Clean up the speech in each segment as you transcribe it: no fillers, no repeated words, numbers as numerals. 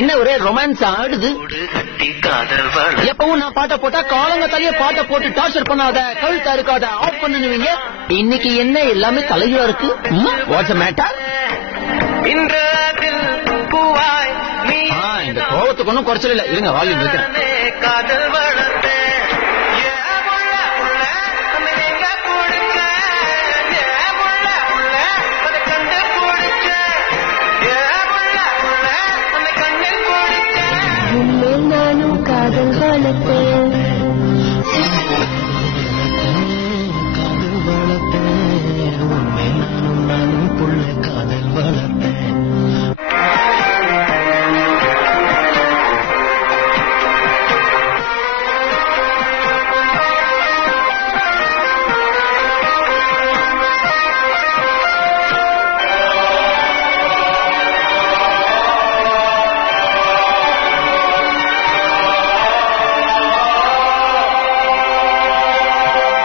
என்ன ஒரே ரொமான்ஸ் ஆடுது. எப்பவும் நான் பாட்ட போட்டா காலங்கத்தாலேயே பாட்ட போட்டு டார்ச்சர் பண்ணாத, கழுத்தா இருக்காத, ஆஃப் பண்ணுவீங்க. இன்னைக்கு என்ன எல்லாமே தலையா இருக்கு. What's matter? இந்த கோவத்துக்கு ஒன்னும் குறைச்சல இல்ல. இருங்க வால்யூம் வைக்கிறேன். நானும் காதல் வளர்த்தேன், காதல் வளர்த்தேன், உண்மை நானும் புள்ள காதல் வளர்த்தேன்.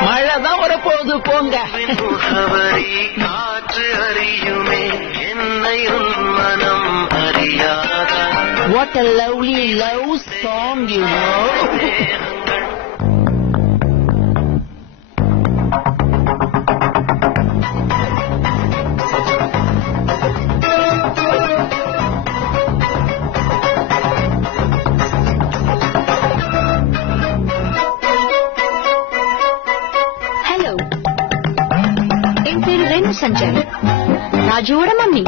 மழைதான் வரப்போகுது போங்க. காற்று அறியுமே என்னை மனம் அறியாத. What a lovely love song, you know. Sanjay राजूड़ मम्मी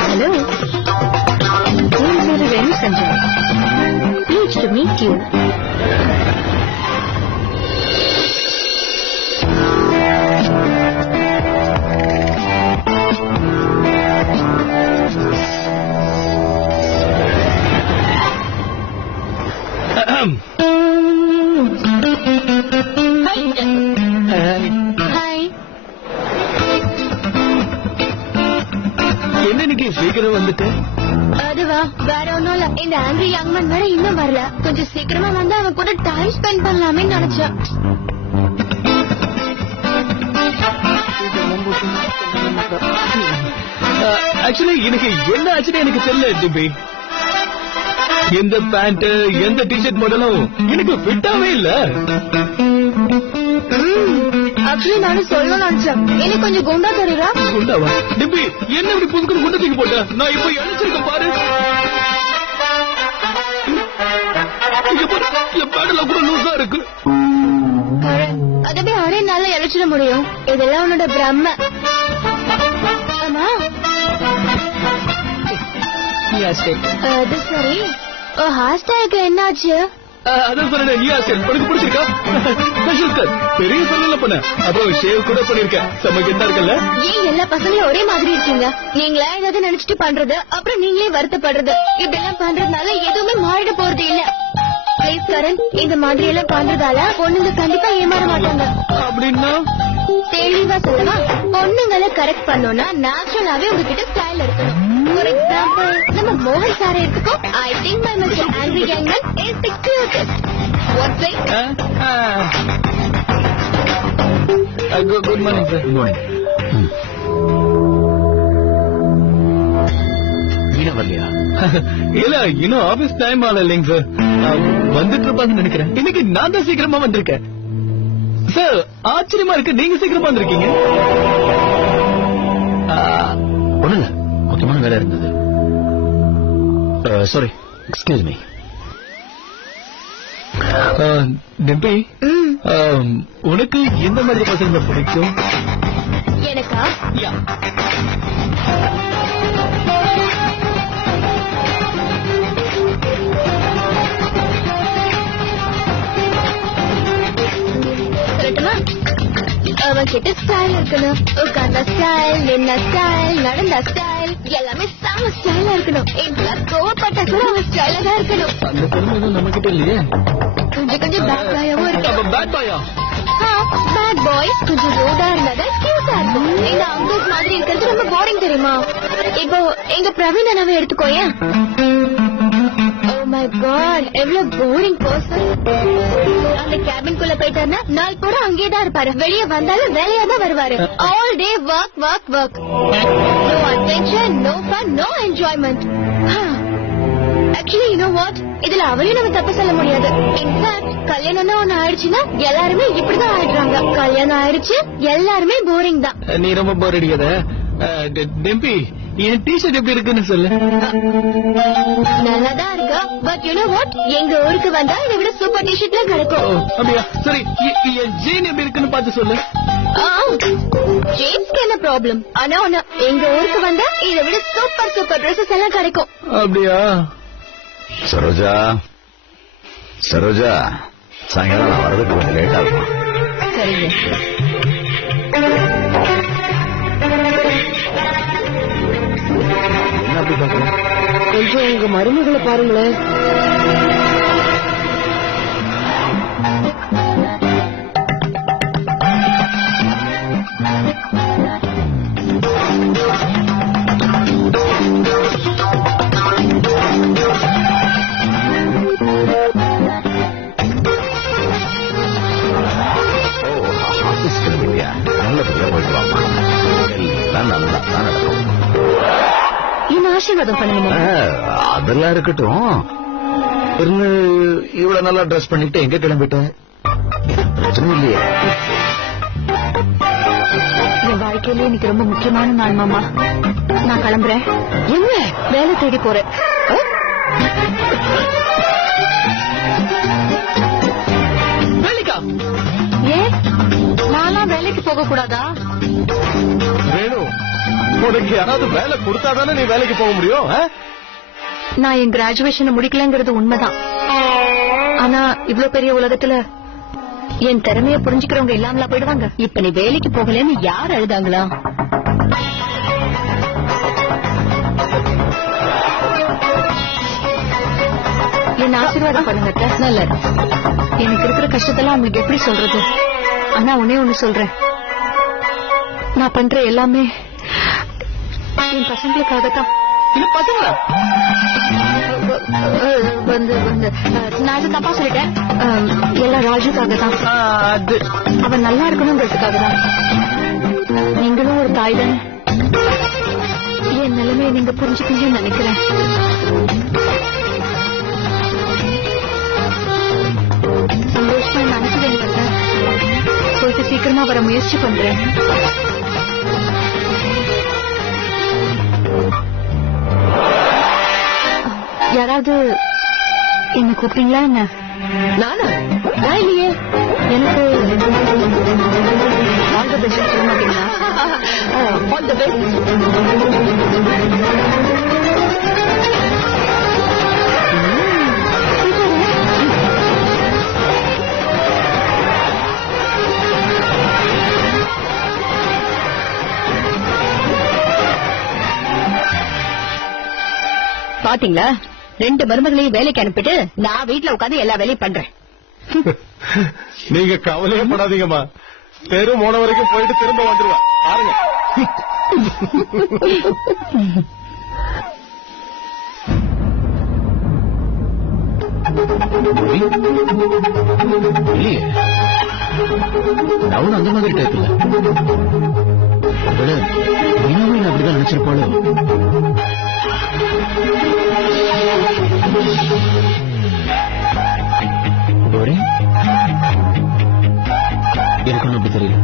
हेलो मेरे Renu Sanjay please to meet you. சீக்கிரம் வந்துட்டு அதுவா வேற ஒன்னும் இல்ல. இந்த ஆங்கிரி யங் மேன் வேற இன்னும் வரல. கொஞ்சம் சீக்கிரமா வந்து அவன் கூட டைம் ஸ்பெண்ட் பண்ணலாமே நினைச்சேன். ஆக்சுவலி எனக்கு என்ன ஆச்சுன்னு எனக்கு தெரியல ஜிபி. எந்த பேண்ட் எந்த டிஷர்ட் மாடலும் எனக்கு ஃபிட்டாவே இல்ல. ஆக்சுவலி நானும் சொல்ல நினைச்சேன். எனக்கு கொஞ்சம் குண்டா தெரியுறா. குண்டாவா டிபி? என்ன இப்படி புதுக்கு குண்டை தூக்கி போட்ட? நான் இப்ப இழைச்சிருக்கேன் பாரு. என் பேண்டெல்லாம் கூட லூசா இருக்கு. அதே ஒரே நாள்ல இழைச்சிட முடியும். இதெல்லாம் உன்னோட பிரம்ம. ஆமா அது சரி. ஹேர் ஸ்டைலுக்கு என்னாச்சு? அதான் சொன்னேன். நீ ஆஸ்டர் உனக்கு பிடிச்சிருக்கா? பெரிய சொல்லல பண்ண. அப்புறம் ஷேவ் கூட பண்ணிருக்கேன். செம்ம கெட்டா இருக்கல. ஏன் எல்லா பசங்களும் ஒரே மாதிரி இருக்கீங்க? நீங்களா ஏதாவது நினைச்சிட்டு பண்றது, அப்புறம் நீங்களே வருத்தப்படுறது, இதெல்லாம் பண்றதுனால எதுவுமே மாறிட போறது இல்ல. பிளீஸ் கரண், இந்த மாதிரி எல்லாம் பண்றதால பொண்ணுங்க கண்டிப்பா ஏமாற மாட்டாங்க. அப்படின்னா தெளிவா சொல்லவா? பொண்ணுங்களை கரெக்ட் பண்ணோம்னா நேச்சுரலாவே உங்ககிட்ட ஸ்டைல் இருக்கணும். ஃபார் எக்ஸாம்பிள் நம்ம மோகன் சார் எடுத்துக்கோ. I think my mister angry young man is the cutest. What say? Good morning sir. Good morning. Veena வரலையா? இல்ல இன்னும் ஆபீஸ் டைம் ஆகல இல்லைங்க சார். வந்துட்டு இருப்பாங்கன்னு நினைக்கிறேன். இன்னைக்கு நான் தான் சீக்கிரமா வந்திருக்கேன் சார். ஆச்சரியமா இருக்கு நீங்க சீக்கிரமா வந்திருக்கீங்க. ஒண்ணுல முக்கியமான வேலை இருந்தது. Sorry, excuse me. டிம்பி, உனக்கு எந்த மாதிரி பசங்க பிடிக்கும்? எனக்கா? அவன் கிட்ட ஸ்டைல் இருக்கணும். உட்கார்ந்த ஸ்டைல், நின்ன ஸ்டைல், நடந்த ஸ்டைல், எல்லாமே செம ஸ்டைலா இருக்கணும். எங்கெல்லாம் கோவப்பட்ட கூட அவன் ஸ்டைலா தான் இருக்கணும். அந்த பொண்ணு நம்ம கிட்ட இல்லையே. கொஞ்சம் கொஞ்சம் பேட் பாயாவும் இருக்கணும். பேட் பாயா? பேட் பாய் கொஞ்சம் ரோடா இருந்தாதான் கியூட்டா இருக்கும். இந்த அங்கல்ஸ் மாதிரி இருக்கிறது ரொம்ப போரிங் தெரியுமா? இப்போ எங்க பிரவீன் அண்ணாவை எடுத்துக்கோயேன். ஓ மை காட், எவ்வளவு போரிங் பர்சன். அந்த கேபின்குள்ள போயிட்டாருன்னா நாள் பூரா அங்கேயே தான் இருப்பாரு. வெளியே வந்தாலும் வேலையா தான் வருவாரு. All day work work work. No adventure, no fun, no enjoyment. Actually you know what, இதுல அவரையும் நம்ம தப்பு சொல்ல முடியாது. இன்ஃபேக்ட் கல்யாணம்னா ஒண்ணு ஆயிடுச்சுன்னா எல்லாருமே இப்படிதான் ஆயிடுறாங்க. கல்யாணம் ஆயிடுச்சு, எல்லாருமே போரிங் தான். நீ ரொம்ப போர் அடிக்காத. டெம்பி, என் டிஷர்ட் எப்படி இருக்குன்னு சொல்லு. நல்லாதான் இருக்கு. பட் யூ நோ வாட், எங்க ஊருக்கு வந்தா இதை விட சூப்பர் டிஷர்ட்லாம் கிடைக்கும். அப்படியா? சரி, என் ஜீன் எப்படி இருக்குன்னு பார்த்து சொல்லு. ஜேம்ஸ்க்கு என்ன ப்ராப்ளம்? ஆனா ஒண்ணு, எங்க ஊருக்கு வந்தா இதை விட சூப்பர் சூப்பர் ட்ரெஸ்ஸஸ் எல்லாம் கிடைக்கும். அப்படியா? சரோஜா, சரோஜா, சாயங்காலம் நான் வரதுக்கு கொஞ்சம் லேட் ஆகும். சரிங்க. என்ன அப்படி பாக்கணும்? கொஞ்சம் உங்க மருமகளை பாருங்களேன். ஆசீர்வாதம் பண்ணுங்க. அதெல்லாம் இருக்கட்டும். இவ்வளவு நல்லா ட்ரெஸ் பண்ணிட்டு எங்க கிளம்பிட்ட? பிரச்சனை இல்லையே? என் வாழ்க்கையில இன்னைக்கு ரொம்ப முக்கியமான நாள் மாமா. நான் கிளம்புறேன். என்ன வேலை தேடி போறேன். வேலைக்கா? ஏன் நான்லாம் வேலைக்கு போக கூடாதா? வேணும், உனக்கு யாராவது வேலை கொடுத்தாதானே நீ வேலைக்கு போக முடியும். நான் என் கிராஜுவேஷனை முடிக்கலங்கிறது உண்மைதான். ஆனா இவ்ளோ பெரிய உலகத்துல என் திறமைய புரிஞ்சுக்கிறவங்க இல்லாமலா போயிடுவாங்க. இப்ப நீ வேலைக்கு போகலன்னு யார் அழுதாங்களா? என்ன ஆசீர்வாதம் பண்ணுங்க. நல்லது. எனக்கு இருக்கிற கஷ்டத்தெல்லாம் உங்களுக்கு எப்படி சொல்றது? ஆனா ஒன்னே ஒண்ணு சொல்றேன், நான் பண்ற எல்லாமே என் பசங்களுக்காகத்தான். பசங்களா? நான் தப்பா சொல்லிட்டேன். எல்லாம் ராஜுக்காக தான். அவன் நல்லா இருக்கணுங்கிறதுக்காக தான். நீங்களும் ஒரு தாய் தானே. என் நிலைமையை நீங்க புரிஞ்சுப்பீங்கன்னு நினைக்கிறேன். சந்தோஷமா நினைச்சுவேங்க. போயிட்டு சீக்கிரமா வர முயற்சி பண்றேன். யாராவது என்ன கூப்பிட்டீங்களா? என்ன நானா? நான் இல்லையே. எனக்கு ஆல் தி பெஸ்ட் சொல்ல மாட்டீங்களா? All the best. பாத்தீங்களா, 2 மருமகளையும் வேலைக்கு அனுப்பிட்டு நான் வீட்டுல உட்காந்து எல்லா வேலையும் பண்றேன். நீங்க கவலையே படாதீங்கம்மா. தெரு மோன வரைக்கும் போயிட்டு திரும்ப வந்துருவா பாருங்க. டவுன் அந்த மாதிரி டைப் இல்ல. அப்படிதான் நினைச்சிருப்பாளோ. எனக்கு ஒன்னும் அப்படி தெரியல.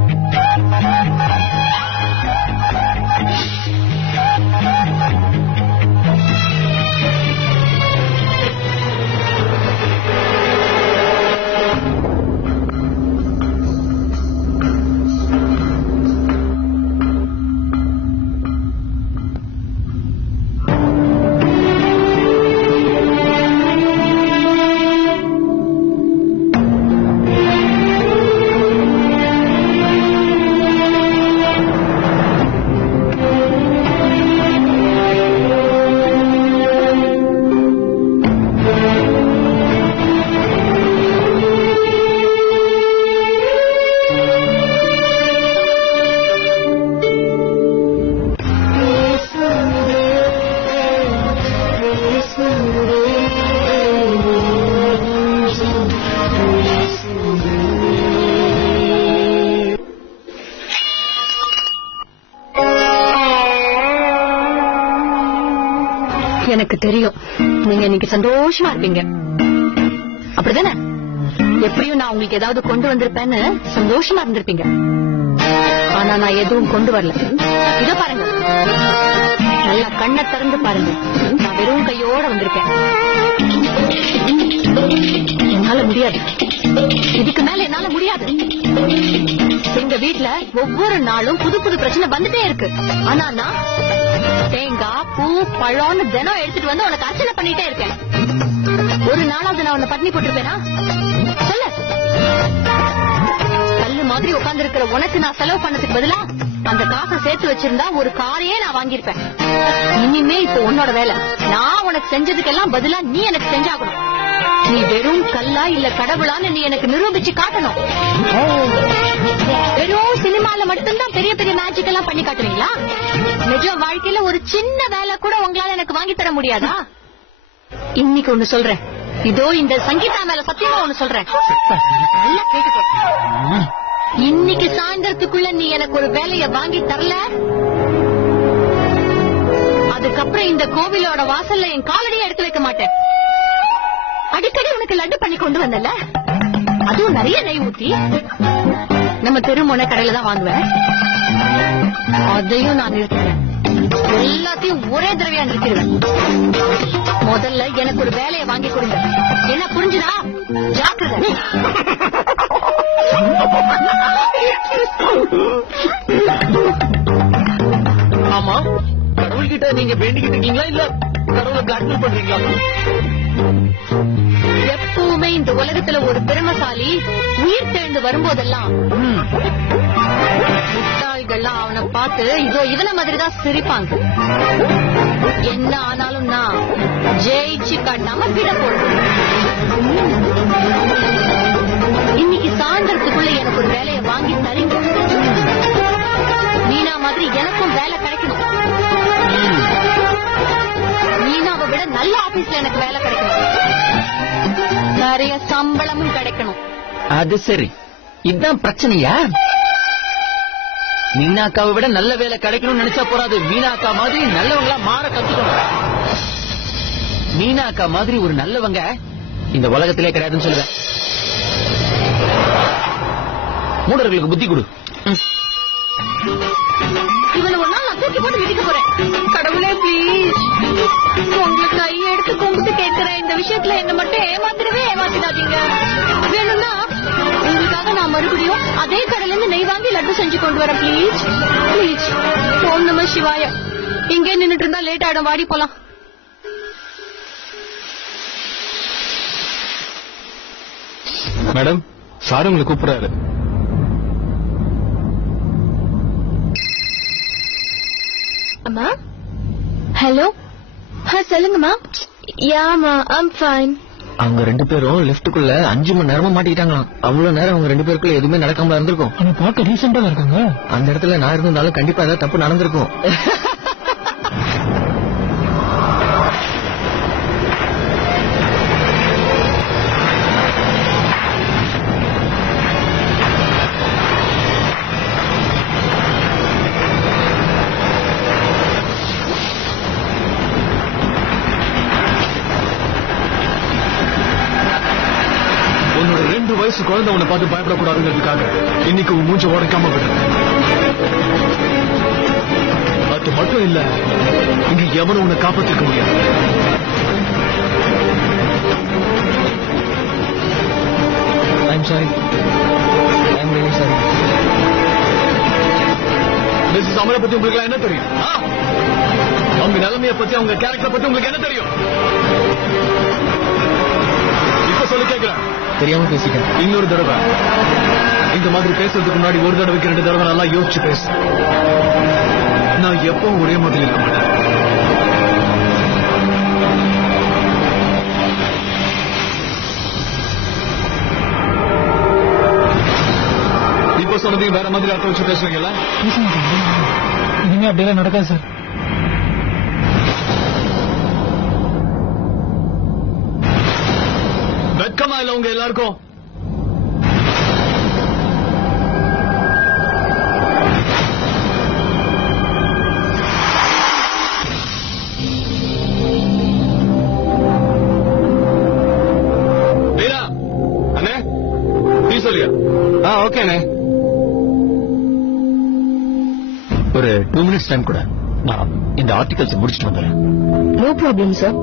எனக்கு தெரியும் நீங்க இன்னைக்கு சந்தோஷமா இருப்பீங்க, அப்படிதானே? எப்படியும் நான் உங்களுக்கு ஏதாவது கொண்டு வந்திருப்பேன்னு சந்தோஷமா இருந்திருப்பீங்க. ஆனா நான் எதுவும் கொண்டு வரல. இத பாருங்க, நல்லா கண்ணை திறந்து பாருங்க. நான் வெறும் கையோட வந்திருக்கேன். என்னால முடியாது, இதுக்கு மேல என்னால முடியாது. எங்க வீட்டுல ஒவ்வொரு நாளும் புது புது பிரச்சனை வந்துட்டே இருக்கு. ஆனா நான் தேங்காய் பூ பழம்னு தினம் எடுத்துட்டு வந்து உனக்கு அர்ச்சனை பண்ணிட்டே இருக்கேன். ஒரு நாளாவது நான் உன்னை பட்னி போட்டிருப்பேனா? சொல்லு. கல்லு மாதிரி உட்கார்ந்து இருக்கிற உனக்கு நான் செலவு பண்ணதுக்கு பதிலா அந்த காசை சேர்த்து வச்சிருந்தா ஒரு காரையே நான் வாங்கியிருப்பேன். இனிமே இப்போ உன்னோட வேலை. நான் உனக்கு செஞ்சதுக்கெல்லாம் பதிலா நீ எனக்கு செஞ்சாகணும். நீ வெறும் கல்லா இல்ல கடவுளான்னு நீ எனக்கு நிரூபிச்சு காட்டணும். வெறும் சினிமால மட்டும்தான் பெரிய பெரிய மேஜிக் எல்லாம் பண்ணி காட்டுவீங்களா? நிஜ வாழ்க்கையில ஒரு சின்ன வேலை கூட உங்களால எனக்கு வாங்கி தர முடியாதா? இன்னைக்கு ஒண்ணு சொல்றேன். இதோ இந்த சங்கீதா மேல சத்தியமா ஒண்ணு சொல்றேன். நல்லா கேட்டுக்கோ. இன்னைக்கு சாயந்தரத்துக்குள்ள நீ எனக்கு ஒரு வேலைய வாங்கி தரல, அதுக்கப்புறம் இந்த கோவிலோட வாசல்ல என் காலடியை எடுத்து வைக்க மாட்டேன். அடிக்கடி உனக்கு லட்டு பண்ணி கொண்டு வந்தல, அதுவும் நிறைய நெய் ஊத்தி நம்ம தெருமுனை கடையில தான் வாங்குவேன். அதையும் நான் நிறுத்துறேன். எல்லாத்தையும் ஒரே தடவையா நிறுத்திடுவேன். முதல்ல எனக்கு ஒரு வேலையை வாங்கி கொடுங்க. என்ன புரிஞ்சுதா? ஜாக்கிரதை. ஆமா, கடவுள்கிட்ட நீங்க வேண்டிக்கிட்டு இருக்கீங்களா இல்ல கடவுளை பிளாக்மெயில் பண்றீங்களா? எப்பவுமே இந்த உலகத்துல ஒரு பெருமசாலி உயிர் தெழுந்து வரும்போதெல்லாம் முட்டாள்கள்லாம் அவனை பார்த்து இதோ இவன மாதிரிதான் சிரிப்பாங்க. என்ன ஆனாலும் நான் ஜெயிச்சு காட்டாம விட போறேன். இன்னைக்கு சாயந்தரத்துக்குள்ள எனக்கு ஒரு வேலையை வாங்கி தரீங்க. மீனா மாதிரி எனக்கும் வேலை கிடைக்கணும். மீனாவை விட நல்ல ஆபீஸ்ல எனக்கு வேலை கிடைக்கணும். நிறைய சம்பளமும் கிடைக்கணும். அது சரி, இதுதான் பிரச்சனையா? மீனாக்காவை விட நல்ல வேலை கிடைக்கணும்னு நினைச்சா போறாது. மீனாக்கா மாதிரி நல்லவங்களா மாற கத்துக்கணும். மீனாக்கா மாதிரி ஒரு நல்லவங்க இந்த உலகத்திலே கிடையாதுன்னு சொல்லுவேன். மூடர்களுக்கு புத்தி கொடு. இவனை ஒரு நாள் நான் தூக்கி போட்டு இடிக்க போறேன். கடவுளே ப்ளீஸ், உங்களுக்கு கையை எடுத்து கும்பிட்டு கேட்கிறேன். இந்த விஷயத்துல என்ன மட்டும் ஏமாத்திடாதீங்க. வேணும்னா உங்களுக்காக நான் மறுபடியும் அதே கடையில இருந்து நெய் வாங்கி லட்டு செஞ்சு கொண்டு வரேன். Please please. ஓம் நம சிவாய. இங்கே நின்னுட்டு இருந்தா லேட் ஆயிடும். வாடி போலாம். மேடம், சார் உங்களை கூப்பிடுறாரு. அம்மா, ஹலோ. சொல்லுங்கம்மா. யாமா, ஐம் ஃபைன். அவங்க ரெண்டு பேரும் லிப்டுக்குள்ள 5 மணி நேரமா மாட்டிக்கிட்டாங்களாம். அவ்வளவு நேரம் அவங்க ரெண்டு பேருக்குள்ள எதுவுமே நடக்காம இருந்திருக்கும். ஆனா பார்க்க ரீசெண்டா இருக்காங்க. அந்த இடத்துல நான் இருந்தாலும் கண்டிப்பா ஏதாவது தப்பு நடந்திருக்கும். உன்னோட 2 வயசு குழந்தை உன்னை பார்த்து பயப்படக்கூடாதுங்கிறதுக்காக இன்னைக்கு உன் மூஞ்ச உடைக்காம விடுறேன். அது மட்டும் இல்ல, இங்க எவனும் உன்னை காப்பாற்றிக்க முடியாது. I'm sorry, I'm really sorry. Missus அமரை பத்தி உங்களுக்கு என்ன தெரியும்? அவங்க நிலைமையை பத்தி, அவங்க கேரக்டர் பத்தி உங்களுக்கு என்ன தெரியும்? இப்ப சொல்லி கேட்கிறேன். தெரியாம பேசிட்டேன். இன்னொரு தடவை இந்த மாதிரி பேசுறதுக்கு முன்னாடி ஒரு தடவைக்கு 2 தடவை நல்லா யோசிச்சு பேசு. நான் எப்பவும் ஒரே மாதிரி இருக்க மாட்டேன். இப்ப சொன்னதையும் வேற மாதிரி அர்த்தம் வச்சு பேசுறீங்களா? இனிமே அப்படியெல்லாம் நடக்காது சார். வெட்கமா இல்ல உங்க எல்லாருக்கும்? சூர்யா. ஓகேண்ணே. ஒரு 2 minutes டைம் கூட நான் இந்த ஆர்டிகல்ஸ் முடிச்சிட்டு வந்துடுறேன். No problem sir.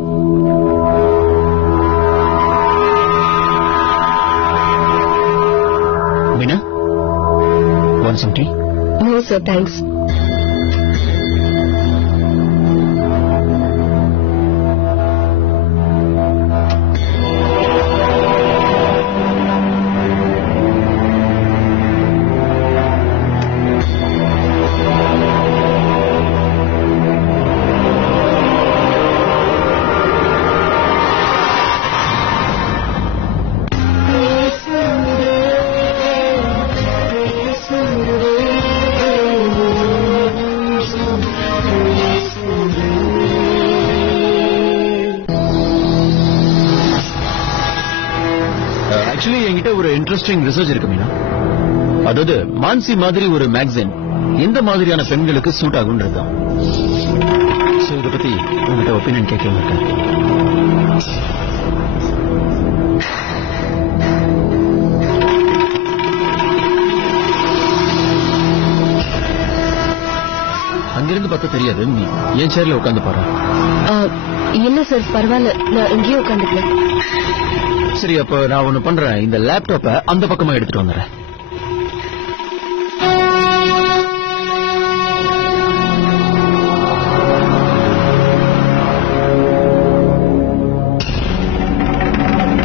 Meena, want some tea? No sir, thanks. Actually என்கிட்ட ஒரு இன்ட்ரெஸ்டிங் ரிசர்ச் இருக்கு மீனா. அதாவது மான்சி மாதிரி ஒரு மேகசின் எந்த மாதிரியான பெண்களுக்கு சூட் ஆகும்ன்றதுதான். சோ இதை பத்தி உங்ககிட்ட ஒப்பீனியன் கேட்கலாம் இருக்கேன். அங்கிருந்து பார்த்தா தெரியாது, நீ என் சேர்ல உட்காந்து பாரு. இல்ல சார், பரவாயில்ல, நான் இங்கேயே உட்காந்துக்கிறேன். சரி, அப்ப நான் ஒண்ணு பண்றேன், இந்த லேப்டாப்பை அந்த பக்கமா எடுத்துட்டு வந்துடுறேன்.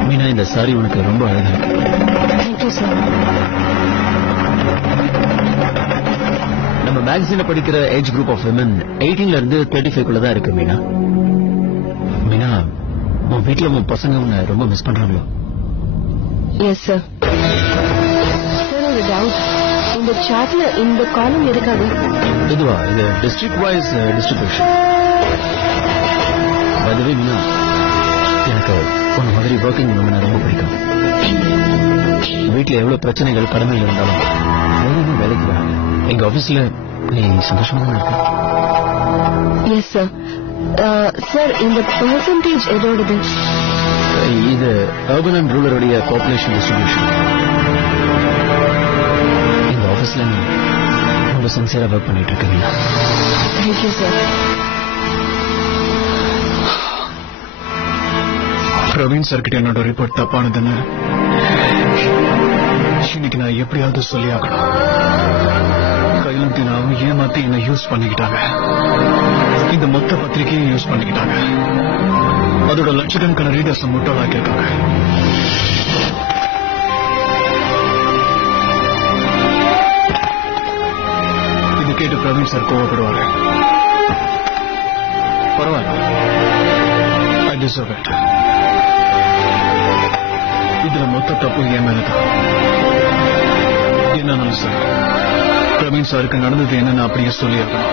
மீனா, இந்த சாரி உனக்கு ரொம்ப அழகா இருக்கு. Thank you sir. நம்ம மேகசினை படிக்கிற ஏஜ் குரூப் ஆஃப் விமன் 18ல இருந்து 35 குள்ள தான் இருக்கு மீனா. மீனா, உன் வீட்டுல உன் பசங்க உன்னை ரொம்ப மிஸ் பண்றாங்களோ? Yes sir. சார், ஒரு டவுட், இந்த சார்ட்ல இந்த காலம் எதுக்காக? இதுவா, இது டிஸ்ட்ரிக்ட் வைஸ் டிஸ்ட்ரிபியூஷன். அதுவே மீனா, எனக்கு உன்ன மாதிரி ஒர்க்கிங் உமனை ரொம்ப பிடிக்கும். வீட்டுல எவ்வளவு பிரச்சனைகள் கடமைகள் இருந்தாலும் வேலையும் வேலைக்கு வராங்க. எங்க ஆபீஸ்ல நீ சந்தோஷமா தான் இருக்க. Yes sir. சார், இந்த பெர்சன்டேஜ் எதோடது? இது அர்பன் அண்ட் ரூரலுடைய பாப்புலேஷன் டிஸ்ட்ரிபியூஷன். இந்த ஆபீஸ்ல நீ ரொம்ப சின்சியரா ஒர்க் பண்ணிட்டு இருக்கீங்க. Thank you sir. பிரவீன் சார் கிட்ட என்னோட ரிப்போர்ட் தப்பானதுன்னு இன்னைக்கு நான் எப்படியாவது சொல்லி ஆகணும். கையெழுத்தினாவும் ஏமாத்தி என்ன யூஸ் பண்ணிக்கிட்டாங்க. இந்த மொத்த பத்திரிகையும் யூஸ் பண்ணிக்கிட்டாங்க. அதோட லட்சக்கணக்கான ரீடர்ஸ் முட்டாளாக்கியிருக்காங்க. இது கேட்டு பிரவீன் சார் கோவப்படுவாரு. பரவாயில்ல, ஐ டிசர்வ் இட். இதுல மொத்த தப்பு என் மேலதான். என்னன்னாலும் சார், பிரவீன் சாருக்கு நடந்தது என்னன்னு அப்படியே சொல்லி ஆகணும்.